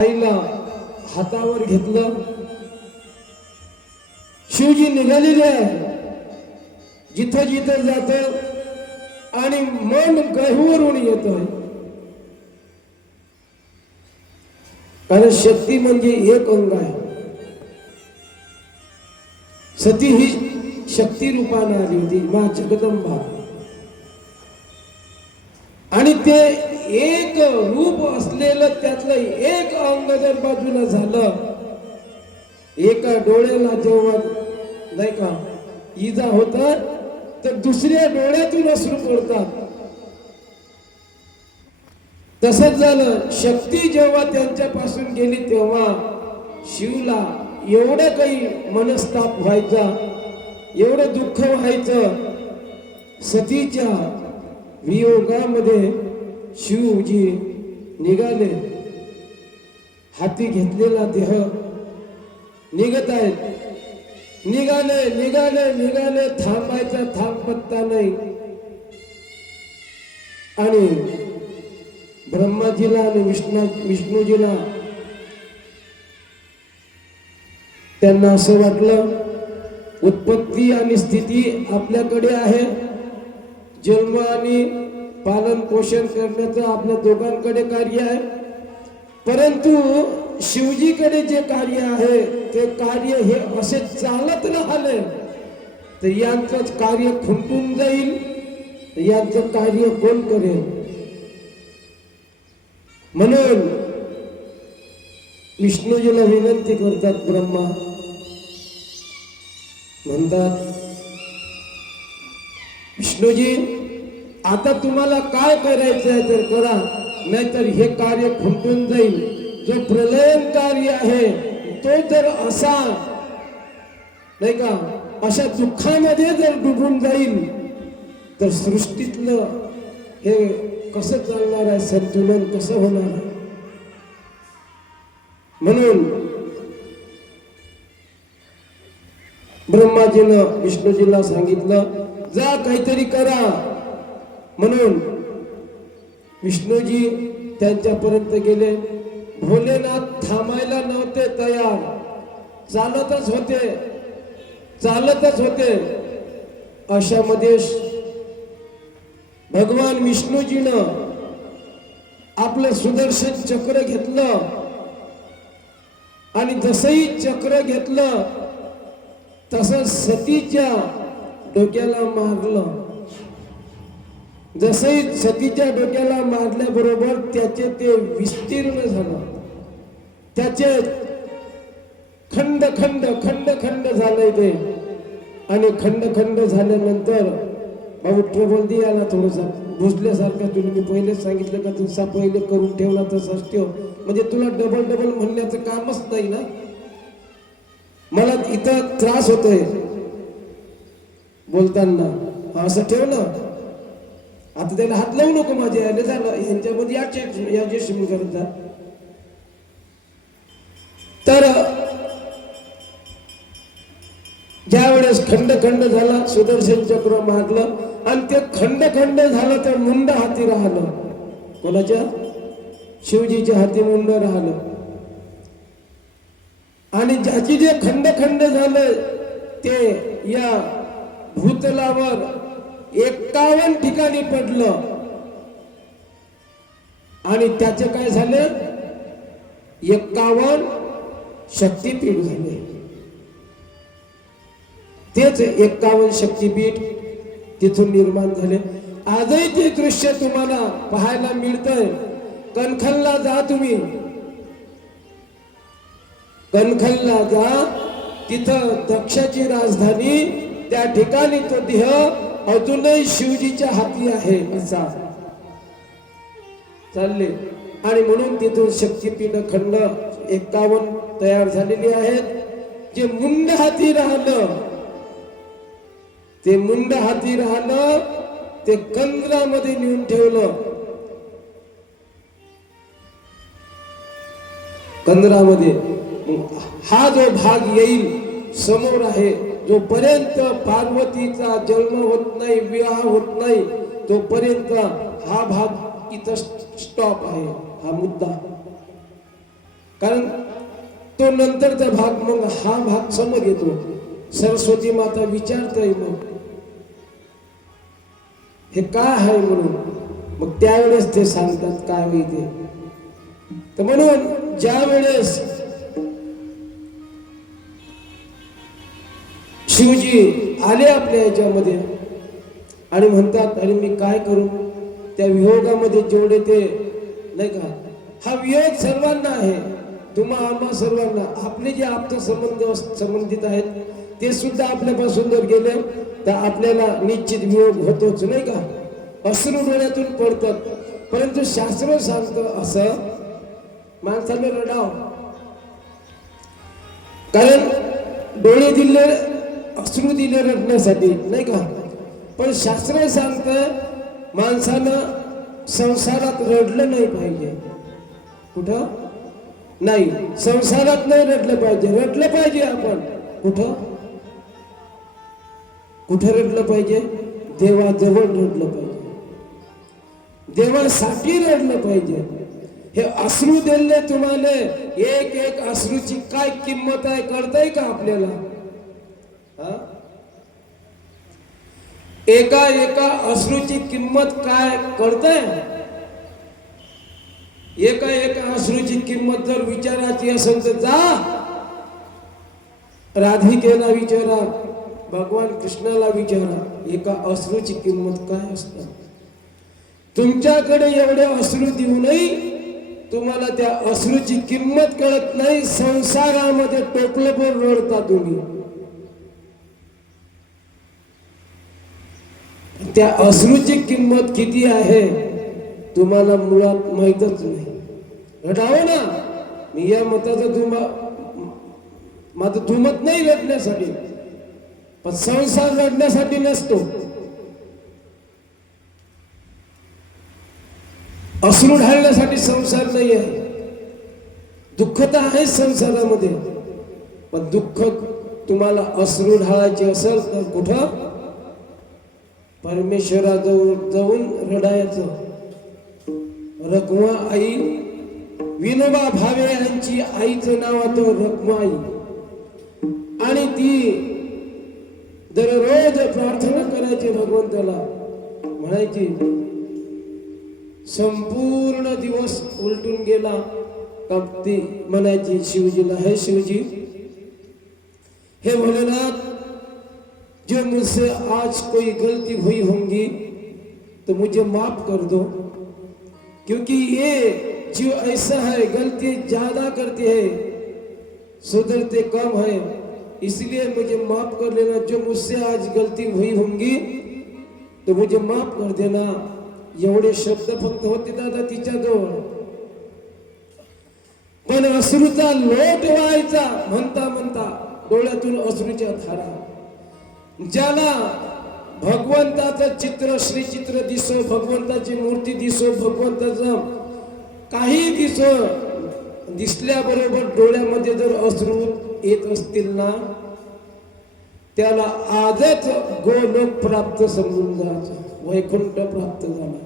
आईला हातावर घेतलं. शिवजी निघालेले आहे. जिथं जिथं जात आणि मन गहूवरून येत. कारण शक्ती म्हणजे एक अंग आहे. सती ही शक्ती रूपाने आली होती मा जगदंबा. आणि ते एक रूप असलेलं त्यातलं एक अंग जर बाजूला झालं एका डोळ्याला जेव्हा नाही का इजा होता तर दुसऱ्या डोळ्यातून असू पडतात तसंच झालं शक्ती जेव्हा त्यांच्यापासून गेली तेव्हा शिवला एवढं काही मनस्ताप व्हायचा एवढं दुःख व्हायचं सतीच्या वियोगामध्ये शिवजी निघाले. हाती घेतलेला देह निघत आहेत निघाले निघाले निघाले. थांबायचा थांब पत्ता नाही. आणि ब्रह्माजीला आणि विष्णू विष्णूजीला त्यांना असं वाटलं उत्पत्ती आणि स्थिती आपल्याकडे आहे. जन्म आणि पालन पोषण करण्याचं आपल्या दोघांकडे कार्य आहे. परंतु शिवजीकडे जे कार्य आहे ते कार्य हे असे चालत राहिले तर यांचं कार्य खुंटून जाईल यांचं कार्य कोण करेल? म्हणून विष्णूजीला विनंती करतात ब्रह्मा म्हणतात विष्णूजी आता तुम्हाला काय करायचं आहे तर करा नाहीतर हे कार्य खुंटून जाईल. जो प्रलयन कार्य आहे तो जर असा नाही का अशा दुःखामध्ये जर डुबून जाईल तर सृष्टीतलं हे कसं चालणार आहे संतुलन कसं होणार आहे? म्हणून ब्रह्माजीनं विष्णूजीला सांगितलं जा काहीतरी करा. म्हणून विष्णूजी त्यांच्यापर्यंत गेले. भोलेनाथ थांबायला नव्हते तयार. चालतच होते. चालतच होते. अशामध्ये भगवान विष्णूजीनं आपलं सुदर्शन चक्र घेतलं. आणि जसंही चक्र घेतलं तसं सतीच्या डोक्याला मारलं. जसे सतीच्या डोक्याला मारल्याबरोबर त्याचे ते विस्तीर्ण झालं. त्याचे खंड खंड खंड खंड झालंय ते. आणि खंड खंड झाल्यानंतर बाबू ट्रबल दे याला थोडंसं. भुजल्यासारखं तुला मी पहिलेच सांगितलं का तुझा पहिले करून ठेवला तसाच ठेव हो. म्हणजे तुला डबल डबल म्हणण्याचं कामच नाही ना? मला इथं त्रास होतोय. बोलताना. असं ठेव ना. आता त्याला हात लावू नको माझ्या याने झालं. यांच्यामध्ये याचे याच्याशी करत जा. तर ज्या वेळेस खंड खंड झाला सुदर्शन चक्र मागलं आणि ते खंड खंड झालं तर मुंड हाती राहिलं. कोणाच्या? शिवजीच्या हाती मुंड राहिलं. आणि ज्याची जे खंड खंड झालं ते या भूतलावर एकावन्न ठिकाणी पडलं. आणि त्याचे काय झालं? एकावन्न शक्तीपीठ झाले. तेच एकावन्न शक्तीपीठ तिथून निर्माण झाले. आजही ते दृश्य तुम्हाला पाहायला मिळतंय. कणखलला जा तुम्ही. कणखलला जा. तिथं दक्षाची राजधानी त्या ठिकाणी तो देह अजूनही शिवजीच्या हाती आहे असा चालले. आणि म्हणून तिथून शक्तीपीठ खंड एकावन्न तयार झालेली आहेत. जे मुंड हाती राहिलं ते मुंड हाती राहिलं ते कंद्रामध्ये नेऊन ठेवलं. कंद्रामध्ये. हा जो भाग येईल समोर आहे. जोपर्यंत पार्वतीचा जन्म होत नाही विवाह होत नाही तोपर्यंत हा भाग इथं स्टॉप आहे हा मुद्दा. कारण तो नंतरचा भाग मग हा भाग समोर येतो. सरस्वती माता विचारता मग हे काय आहे म्हणून? मग त्यावेळेस ते सांगतात काय माहिती ते तर म्हणून ज्या वेळेस शिवजी आले आपल्या याच्यामध्ये आणि म्हणतात आणि मी काय करू? त्या वियोगामध्ये जेवढे ते नाही का? हा वियोग सर्वांना आहे. तुम्हा आम्हा सर्वांना. आपले जे आप्त संबंध संबंधित आहेत ते सुद्धा आपल्यापासून जर गेले तर आपल्याला निश्चित वियोग होतोच नाही का? अश्रू डोळ्यातून पडतात. परंतु शास्त्र सांगतं असं माणसाने रडाव. कारण डोळे दिले अश्रू रटण्यासाठी रडण्यासाठी नाही का? पण शास्त्र सांगतं माणसानं संसारात रडलं नाही पाहिजे. कुठं? नाही संसारात नाही रडलं पाहिजे. रडलं पाहिजे आपण. कुठं? कुठं रडलं पाहिजे? देवाजवळ रडलं पाहिजे. देवासाठी रडलं पाहिजे. हे अश्रू दिले तुम्हाला. एक एक अश्रूची काय किंमत आहे कळतंय का आपल्याला? एका एका अश्रूची किंमत काय कळतंय? एका एका अश्रूची किंमत जर विचारायची असेल तर जा. राधिकेला विचारा भगवान कृष्णाला विचारा एका अश्रूची किंमत काय असते तुमच्याकडे एवढे अश्रू देऊनही तुम्हाला त्या अश्रूची किंमत कळत नाही संसारामध्ये टोपलं पण रडता तुम्ही. त्या अश्रूची किंमत किती आहे? तुम्हाला मुळात माहीतच नाही. रडावं ना. मी या मताचं तुम्हा माझं दुमत नाही रडण्यासाठी. पण संसार रडण्यासाठी नसतो. अश्रू ढाळण्यासाठी संसार नाही आहे. दुःख तर आहे संसारामध्ये. पण दुःख तुम्हाला अश्रू ढाळायचे असेल तर कुठं? परमेश्वराजवळ जाऊन रडायचं. रखमा आई विनोबा भावे यांची आईचं नाव होतं रखमाई आणि ती दररोज प्रार्थना करायची भगवंताला. म्हणायची संपूर्ण दिवस उलटून गेला. का ती म्हणायची शिवजीला हे शिवजी हे भोलेनाथ जो मुझसे आज कोई गलती हुई होंगी तो मुझे माफ़ कर दो। क्योंकि ये जो ऐसा है, गलती ज़्यादा करती है, सुधरते कम है। इसलिए मुझे माफ़ कर लेना जो मुझसे आज गलती हुई होंगी तो मुझे माफ़ कर देना। एवढे शब्द फक्त होते दादा तिच्याजवळ पण अश्रूचा लोट व्हायचा म्हणता म्हणता डोळ्यातून अश्रूच्या धारा। ज्याला भगवंताचं चित्र श्रीचित्र दिसो भगवंताची मूर्ती दिसो भगवंताचं काही दिसो दिसल्याबरोबर डोळ्यामध्ये जर अश्रू येत असतील ना त्याला आजच गोलोक प्राप्त समजून जायचं. वैकुंठ प्राप्त झाला.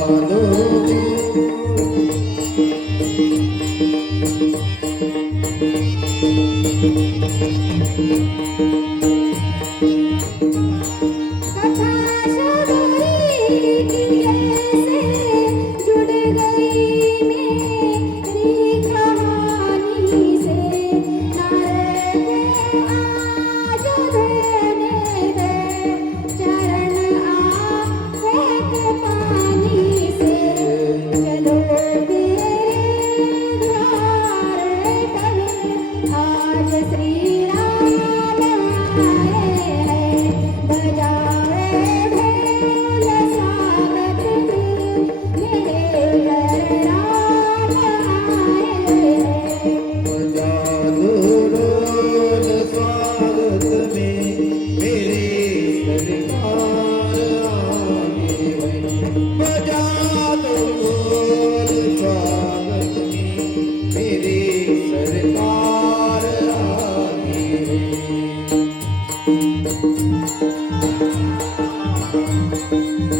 মধু Thank you.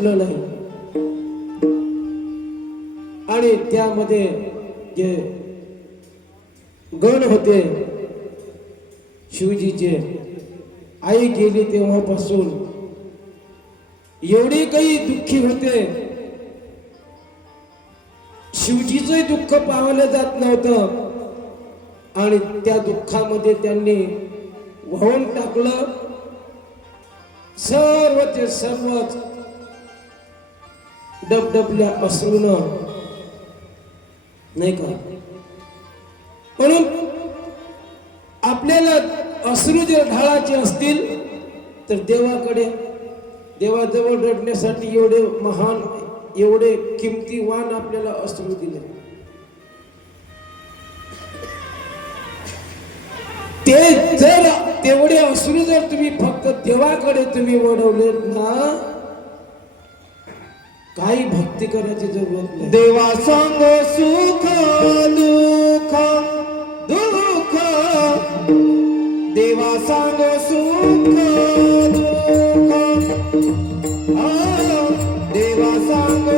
कोणी नाही. आणि त्यामध्ये जे गण होते शिवजीचे आई गेली तेव्हापासून एवढे काही दुःखी होते. शिवजीचंही दुःख पावलं जात नव्हतं. आणि त्या दुःखामध्ये त्यांनी वाहून टाकलं. सर्व ते सर्वच डबडबल्या असून नाही का? म्हणून आपल्याला अश्रू जर ढाळाचे असतील तर देवाकडे देवाजवळ रडण्यासाठी एवढे महान एवढे किमती वाण आपल्याला अश्रू दिले. ते जर तेवढे अश्रू जर तुम्ही फक्त देवाकडे तुम्ही वळवले ना काही भक्ती करायची जरूरत नाही. देवा सांग सुख दुःख दुःख. देवा सांग सुख दुःख. देवा सांग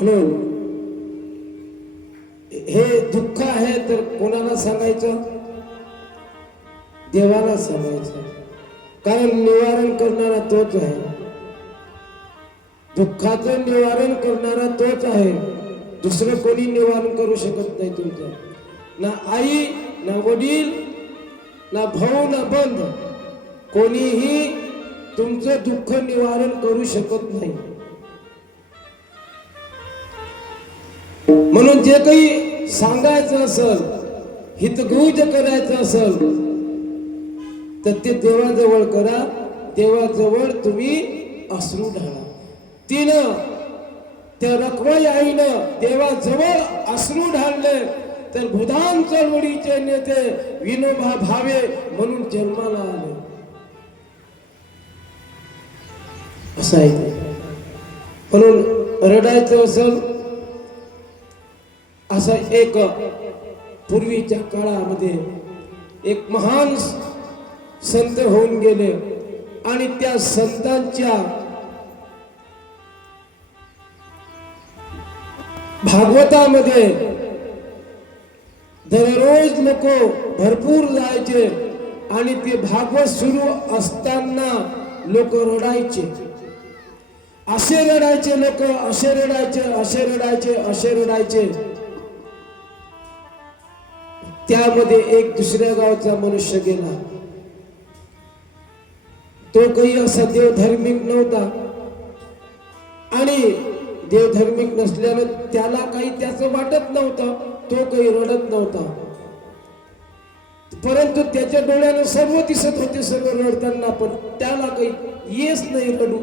म्हणून हे दुःख आहे तर कोणाला सांगायचं? देवाला सांगायचं. कारण निवारण करणारा तोच आहे. दुःखाचं निवारण करणारा तोच आहे. दुसरं कोणी निवारण करू शकत नाही तुमचं. ना आई ना वडील ना भाऊ ना बंध कोणीही तुमचं दुःख निवारण करू शकत नाही. म्हणून जे काही सांगायचं असेल हितगुज करायचं असेल तर ते देवाजवळ करा. देवाजवळ तुम्ही अश्रू ढाळा तिनं त्या रखवाई आईनं देवाजवळ अश्रू ढाळले तर भूदान चळवळीचे नेते विनोबा भावे म्हणून जन्माला आले. असं आहे म्हणून रडायचं असेल असं एक पूर्वीच्या काळामध्ये एक महान संत होऊन गेले आणि त्या संतांच्या भागवतामध्ये दररोज लोक भरपूर जायचे आणि ते भागवत सुरू असताना लोक रडायचे. असे रडायचे लोक असे रडायचे असे रडायचे असे रडायचे. त्यामध्ये एक दुसऱ्या गावचा मनुष्य गेला. तो काही असा देवधर्मिक नव्हता. आणि देवधर्मिक नसल्यानं त्याला काही त्याचं वाटत नव्हतं. तो काही रडत नव्हता. परंतु त्याच्या डोळ्यानं सर्व दिसत होते सर्व रडताना पण त्याला काही येच नाही रडू.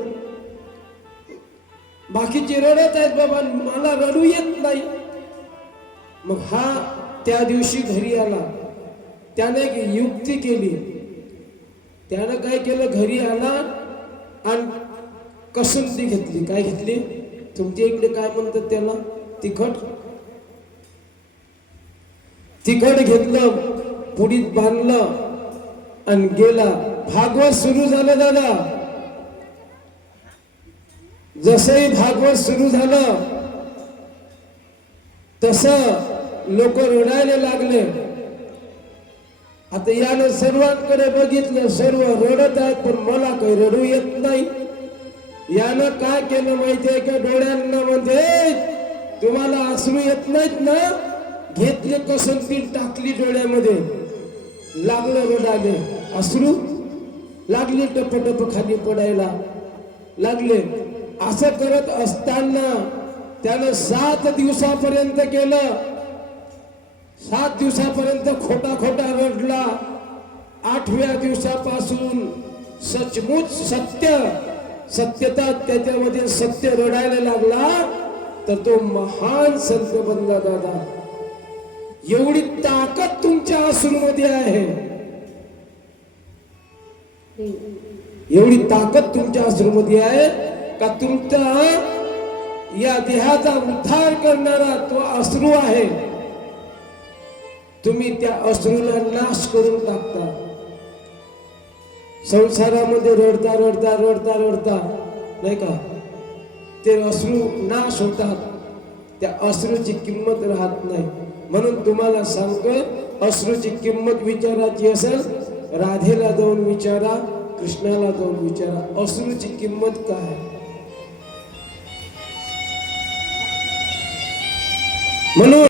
बाकीचे रडत आहेत बाबा मला रडू येत नाही. मग हा त्या दिवशी घरी आला. त्याने एक युक्ती केली. त्यानं काय केलं? घरी आला आणि कसुंदी घेतली. काय घेतली? तुमच्या इकडे काय म्हणतात त्याला? तिखट. तिखट घेतलं पुढीत बांधलं आणि गेला. भागवत सुरू झालं दादा. जसंही भागवत सुरू झालं तसं लोक रडायला लागले. आता यानं सर्वांकडे बघितलं सर्व रडत आहेत पण मला काही रडू येत नाही. यानं काय केलं माहितीये का? डोळ्यांना म्हणजे तुम्हाला अश्रू येत नाहीत ना? घेतले कसंती टाकली डोळ्यामध्ये. लागलं रडाले अश्रू लागले टपटप खाली पडायला. लागले. असं करत असताना त्यानं सात दिवसापर्यंत केलं. सात दिवसापर्यंत खोटा खोटा रडला. आठव्या दिवसापासून सचमुच सत्य सत्यता त्याच्यामध्ये सत्य रडायला लागला तर तो महान संत बनला दादा. एवढी ताकद तुमच्या असूरमध्ये आहे. एवढी ताकद तुमच्या अश्रूमध्ये आहे का तुमचा या देहाचा उद्धार करणारा तो अश्रू आहे. तुम्ही त्या अश्रूला नाश करून टाकता. संसारामध्ये रडता रडता रडता रडता नाही का? ते अश्रू नाश होतात. त्या अश्रूची किंमत राहत नाही. म्हणून तुम्हाला सांगतो अश्रूची किंमत विचारायची असेल राधेला जाऊन विचारा कृष्णाला जाऊन विचारा. अश्रूची किंमत काय? म्हणून